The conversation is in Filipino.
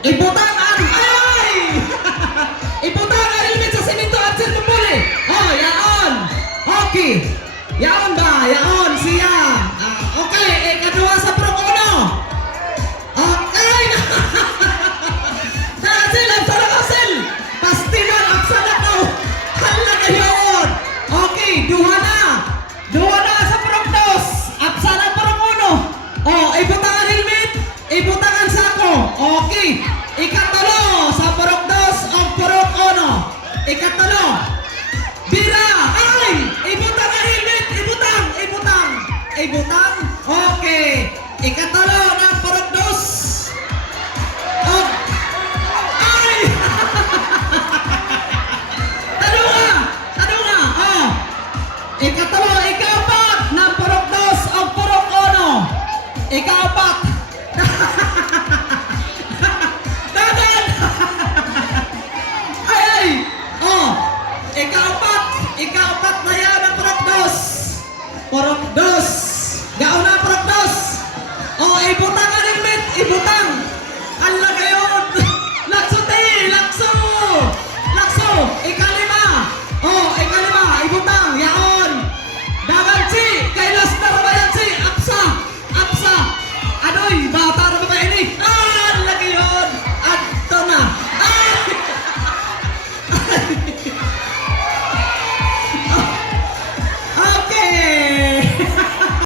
Ibutang ang ay! Ibutang ang helmet sa simento at sir pupuli. Oh, yaon. Okay. Yaon ba? Yaon siya. Okay, kadua sa prok uno. Okay. Nakasel, absala kasel. Pastilan, absala ko. Hala kayon. Okay, duha na. Duha na sa prok dos. Absala prok uno. Oh, ibutang ang helmet. Ibutang ang sako. Okay. Ikatalo sa prok dos o prok uno. Ikatalo. Bira. Ay! Ibutang ang helmet. Ibutang. Ibutang. Ibutang. Okay. Ikatalo ng prok dos. Oh. Ay! Talo nga. Talo nga. Oh. Ikatalo. Ikapat ng prok dos o prok uno. Ikapat. Dagan! Ay, ay! Oh! Ikapat na yan ang prokdos! Prokdos! Gaon na prokdos! Oh, ibutang ang helmet! Ibutang!